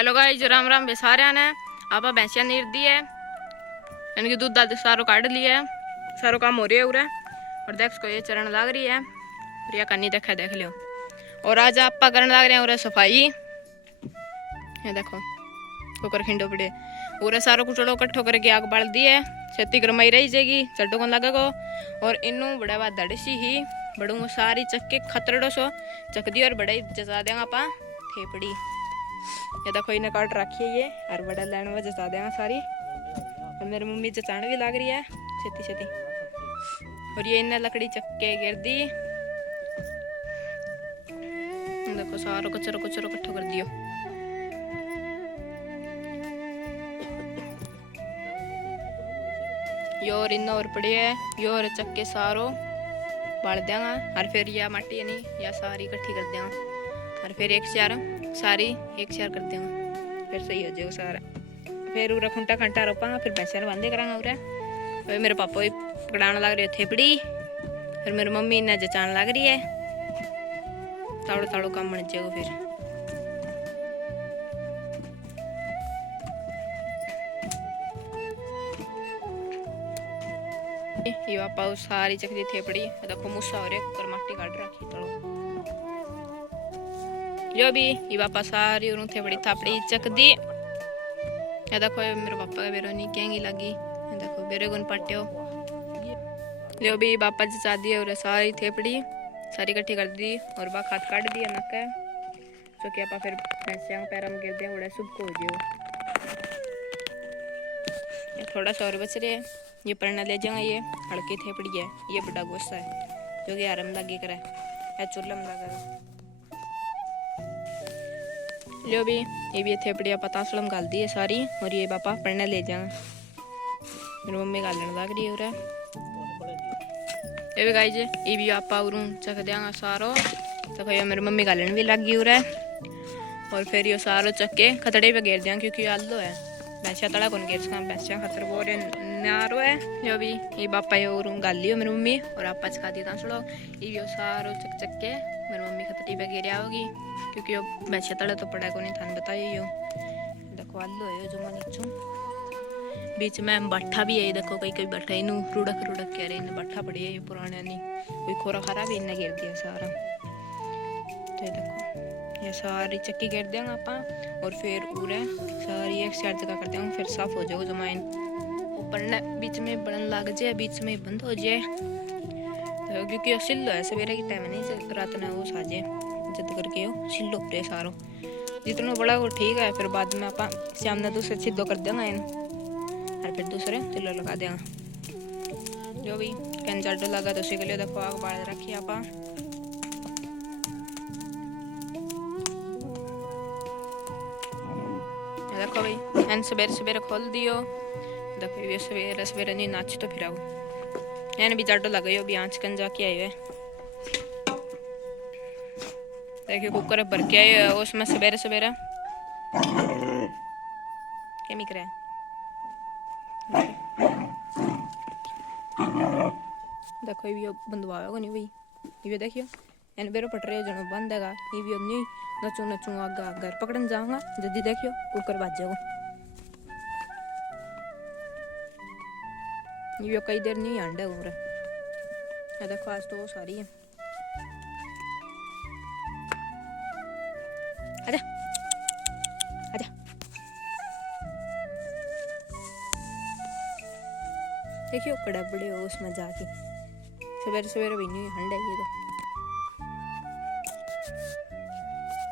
Hello guys, Ram Ram बे सारे ने। आप भैंसिया नीर दी है, इनकी दूध दाद सारो काट लिया है, सारो काम हो रही है उरे। और देख को ये चरण लाग रही है, प्रिया कन्नी देखा देख लियो। और आज आप करने लग रहे हैं उरे सफाई। ये देखो कुकर खिंडो पड़े उरे सारो कुचड़ो कट्ठो करके आग बाल दी है। छत्ती गरमाई रही जाएगी, चड्डो कौन लगेगो। और इनू बड़ा बात दड़सी ही बड़ू सारी चक्के खतरड़ो सो चक दी और बड़ाई जचा देंगे आप थेपड़ी। ये देखो इन्हें काट रखी है ये और बड़ा लाइन में जचा देंगे सारी। और मेरी मम्मी जचाने भी लग रही है छेती छेती। और ये इन्हें लकड़ी चक्के गिर दी। देखो सारो कचरो कचरो इकट्ठो कर दियो। योर इन और पड़ी है योर चक्के सारो बाल देंगा। और फिर या माटी नहीं या सारी इकट्ठी कर देंगा। और फिर एक चार सारी एक चार कर देंगे, फिर सही हो जाएगा सारा। फिर उरा खुंटा खंटा रोपांगा, फिर भैंसिया बांधे करांगा उरा। फिर मेरे पापा भी पकड़ाने लग रही है थेपड़ी। फिर मेरी मम्मी इन्हें जचाने लग रही है। ताड़ो ताड़ो काम बन जाएगा। फिर ये पापा सारी चकरी थेपड़ी देखो मुस्सा हो रहा कुकर माटी काट रखी तड़ो। जो भी ये पापा सारी उन थेपड़ी थापड़ी चक दी। ये देखो मेरे पापा का बेरो नहीं कहेंगी लगी। देखो बेरे गुन पट्यो जो भी पापा जचा दी और सारी थेपड़ी सारी इकट्ठी कर दी। और बा खाद काट दिया नक है जो कि आप फिर भैंसिया पैर में गिर दिया बड़ा शुभ को हो जाओ। थोड़ा सा और बच रहे है, ये पढ़ना ले जाऊंगा। ये हड़की थेपड़ी है, ये बड़ा गुस्सा है जो कि आराम लगी करे या चूल्हा में लगा लो भी। ये भी थेपड़ी पतासलम गाल दी है सारी। और ये पापा पढ़ने ले जाऊंगा, मेरी मम्मी गालने लग रही है। ये भी गाइज ये भी आप चख देंगे सारो। तो ये मेरी मम्मी गालन भी लग गई उरे। और फिर ये सारो चक्के खतड़े पे घेर देंगे क्योंकि आलू है भैंसिया तड़ा कौन घेर सका भैंसिया खतर वो नारो है। जो भी ये बापा ये और गाल लियो मेरी मम्मी और आप चखा दी तासड़ो। ये सारो चक चक्के मेरी मम्मी खतड़ी पे घेरिया होगी क्योंकि वो भैंसिया तड़ा तो पड़ा को नहीं थान बताइए। यो देखो आलू है जो मैं नीचू बीच में बट्ठा भी है। देखो कई कई बट्ठा इन रुड़क रुड़क कह रहे इन बट्ठा पड़ी है। ये पुराने नहीं कोई खोरा खारा भी इन्हें घेर दिया सारा। तो ये देखो ये सारी चक्की घेर देंगे आप। और फिर पूरे सारी एक साइड जगह कर देंगे, फिर साफ हो जाएगा जमाइन। ऊपर न बीच में बनन लग जाए बीच में बंद हो जाए। तो क्योंकि सिल्लो है सवेरे के टाइम नहीं रात में वो साजे जद करके वो सिल्लो पे सारो जितना बड़ा वो ठीक है। फिर बाद में आप शाम ने दूसरे सिद्धो कर देंगे इन और फिर दूसरे तिल्लो लगा देंगे। जो भी कैन जाडो लगा तो उसी के लिए देखो आग बाल रखी आप। देखो भाई एन सवेरे सवेरे खोल दियो। देखो ये सवेरे सवेरे नहीं नाच तो फिर एन भी जाडो लगायो भी आँच कन जाके आए हुए। देखिए कुकर भर के आए उसमें सवेरे सवेरे क्या मिक रहा है। देखो ये बंदवाएगा नहीं भाई। ये देखियो एन बेरो पट रहे जनो बंदेगा। ये भी नहीं नचू नचू आगा घर पकड़न जाऊंगा जल्दी देखियो कुकर बाज जाओ। ये कई देर नहीं अंडे उम्र है। देखो आज तो वो सारी है। आजा आजा देखियो कड़ा बड़े हो उसमें जाके सवेरे सवेरे भी नहीं हंडे। ये तो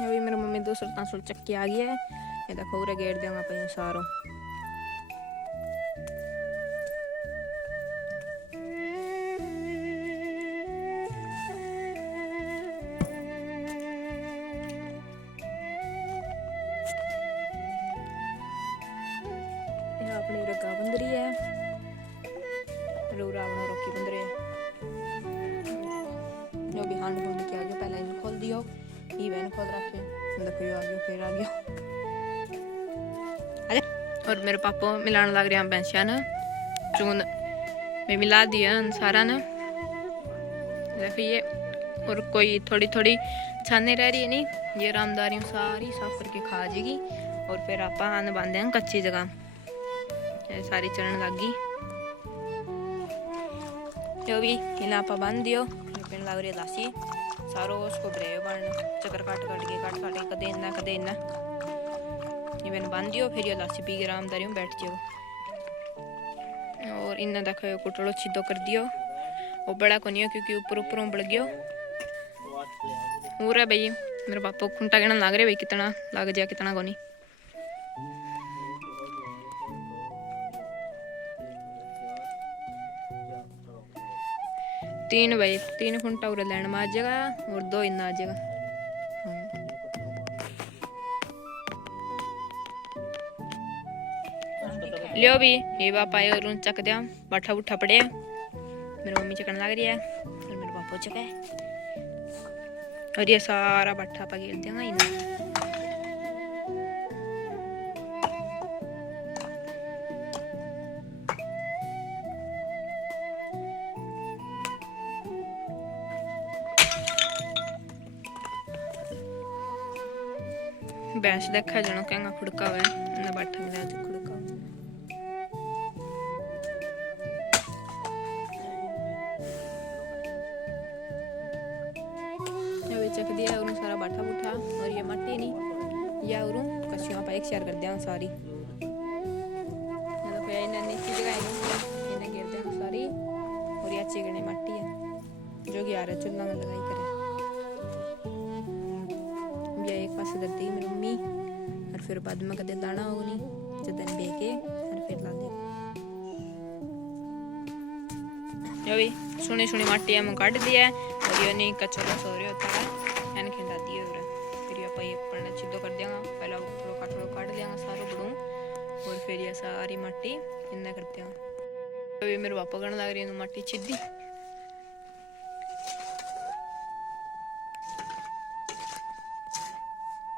अभी मेरी मम्मी दूसरा तासुर चक्की आ गया है। ये देखो उरे गेर देंगे अपन सारो। ये अपनी उरे गा बंद रही है रावण रोकी बंद रही है। जो भी हांड बंद किया गया पहले इन्हें खोल दियो। इवन खोल रखे देखो ये आ गया फिर आ गया। और मेरे पापा मिलाने लग रहे हैं भैंसिया ने चून मैं मिला दिया सारा ने। देखो ये और कोई थोड़ी थोड़ी छाने रह रही है नहीं ये रामदारी सारी साफ करके खा जाएगी। और फिर आप आन बांध देंगे कच्ची जगह। ये सारी चढ़न लग गई जो भी इन्हें आप बांध दियो। पिन लग रही लासी सारो उसको बरे बांध चक्कर काट के कदे इन्ना ये मैंने बांध दियो। फिर ये लासी पी के आरामदारी में बैठ जाओ। और इन्हें देखो कुटड़ो सीधो कर दियो। वो बड़ा को नहीं हो क्योंकि ऊपर बढ़ गयो हो रहा भाई। मेरे पापा खुंटा कहना लग रहे भाई कितना लग जाए कितना को नहीं। तीन भाई 3 खुंटा उरे लैंड में आ जाएगा और 2 इन्ना आ जाएगा। लियो भी ये बापा आए और चक दिया बाठा बुठा पड़े। मेरी मम्मी चकन लग रही है और मेरे पापा चका है। और ये सारा बाठा पा गेल देंगे इन्हें। भैंस देखा जनो कहना खुड़का हुआ है ना बाठा मिला जो खुड़का ये चक दिया और सारा बाठा बुठा। और ये मट्टी नहीं या और कछुआ पा एक शेयर कर दिया सारी। ये देखो इन्हें नीचे जगह इन्हें गिर दिया सारी। और ये अच्छी गणी मट्टी है जो कि आ रहा चूल्हा में लगाई करे। एक पास कर दी मेरी मम्मी और फिर बाद में कदे दाना हो नहीं जदन बेके और फिर ला दे। यो भी सुनी माटी हम काट दिया और ये नहीं कचरा सो रहा होता है एन खिंडा दिए। और फिर ये पाई पड़ना सीधो कर देंगे। पहला थोड़ा काट देंगे सारो बड़ू और फिर ये सारी माटी इन्ना करते हैं। तो ये मेरे पापा कहने लग रही है माटी छिदी।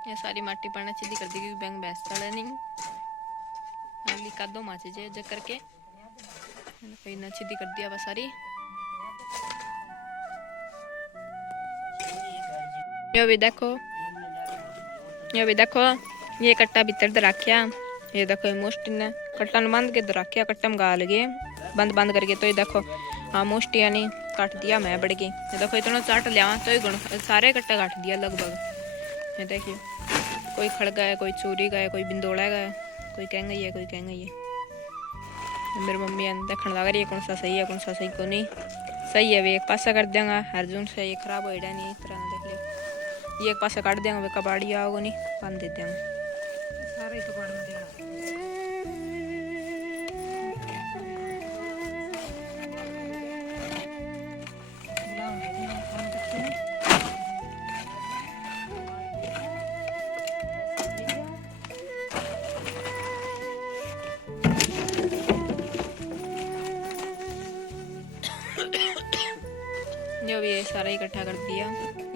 ये सारी माटी पड़ना सीधी कर दी क्योंकि बैंक भैंस चले नहीं अगली का दो माचे जे जग करके ना सीधी कर दिया बस सारी। ये भी देखो ये कट्टा भीतर दे रखिया। ये देखो ये मोस्टी ने कट्टा ने बांध के दे रखिया। कट्टा में गा लगे बंद करके। तो ये देखो हाँ मोस्टी यानी काट दिया मैं बढ़ गई। ये देखो इतना चाट लिया तो ये सारे कट्टा काट दिया लगभग। ये देखिए कोई खड़गा है कोई चोरी का है कोई बिंदोड़ा का है कोई कह गई है कोई कह गई है। मेरी मम्मी देखने लग रही है कौन सा सही है कौन सा सही को नहीं। सही है वे एक पासा कर देंगे अर्जुन से ये खराब हो नहीं इस तरह देख लियो। ये एक पासा काट देंगे वे कबाड़ी आओगे नहीं बांध दे देंगे सारे कबाड़ में देना। जो भी ये सारा इकट्ठा कर दिया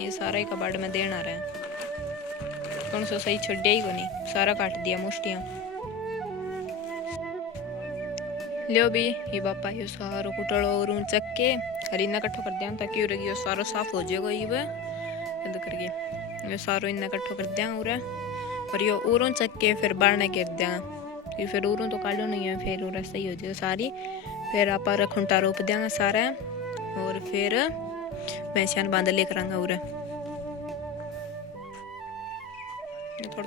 ये सारा ही कबाड़ में देना रहा है। कौन सा सही छोड़ ही को नहीं सारा काट दिया मुष्टियाँ। लियो भी ये बापा ये सारो कुटड़ो और चक के हरीना इकट्ठो कर दिया ताकि ये सारो साफ हो जाएगा। ये करके ये सारो इन्ना इकट्ठो कर दिया और ये उरों चक के फिर बारने गिर दिया क्योंकि फिर उरों तो कालो नहीं है फिर उरा सही हो जाएगा सारी। फिर आप खुंटा रोप देंगे सारा और फिर भैंसियान बांध लेकर आऊंगा उरा।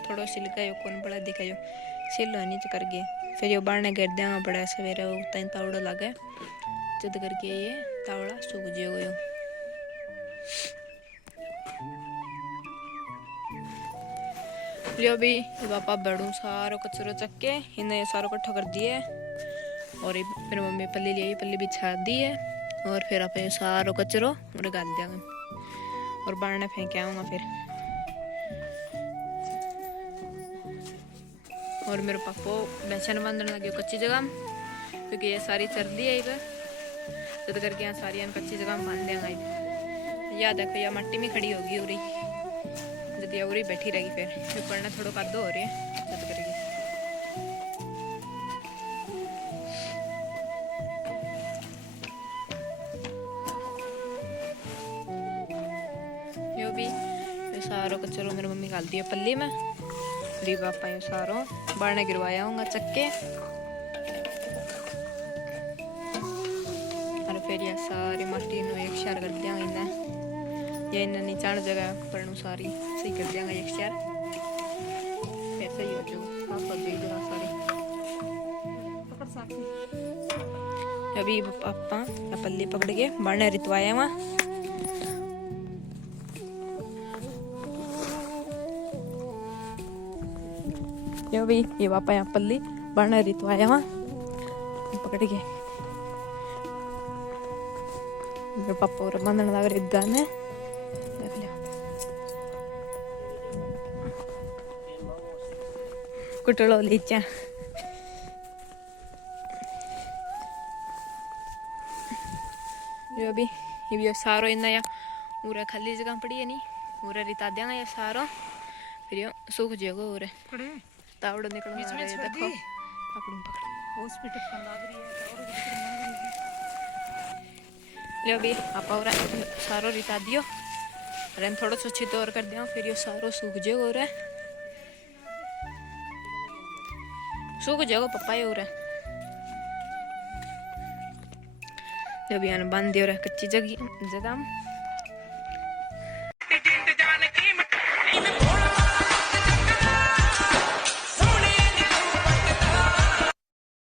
थोड़ा सिलका यो कौन बड़ा दिखा जो सिलो नीचे कर गए। फिर ये बारने गिर देंगे बड़ा सवेरे तीन तावड़ा लगे जद करके ये तावड़ा सूख जाएगा। यो लियो भी ये बापा बड़ू सारो कचरो चक के इन्हें सारो इकट्ठा कर दिए। और मेरी मम्मी पल्ली लिए पल्ली बिछा दी है और फिर आप सारो कचरो उड़े गाल देंगे और बारने फेंक आऊंगा फिर। और मेरे पापा भैंसन बांधने लगे कच्ची जगह क्योंकि ये सारी चर दी है इधर जद करके यहाँ सारी कच्ची जगह में बांध देंगे। याद देखो या मट्टी में खड़ी होगी उरी जब या उरी बैठी रहेगी फिर पढ़ना थोड़ा कादो हो रही है जद करके। यो भी सारो कचरो मेरी मम्मी डाल दिया पल्ली में। अभी पापा ये सारो बारने गिरवाया हूँ चक्के और फिर ये सारी मट्टी नु एक शेयर कर दियांगे इन्हें ये इन्हें नीचाण जगह पर नु सारी सही कर दियांगे एक शेयर फिर सही हो जो आप सब देख जरा सारी अभी पापा पल्ली पकड़ के बारने रितवाया वहाँ यो भी ये पापा यहाँ पल्ली बारने रितवाया वहाँ पकड़ के पापा और बंधन लग रहे गाने देख लिया कुटलो लीचा जो भी ये भी सारो इन्ना या पूरा खाली जगह पड़ी है नहीं पूरा रिता देंगे ये सारो फिर ये सूख जाएगा और तावड़ निकल रहा है देखो पकड़ पकड़ हॉस्पिटल का लग रही है ले भी आप और सारो रिता दियो रेन थोड़ा सा अच्छी तौर कर दिया फिर ये सारो सूख जाएगा और सूख जाएगा पपाया और जब यहाँ बांध दियो कच्ची जगह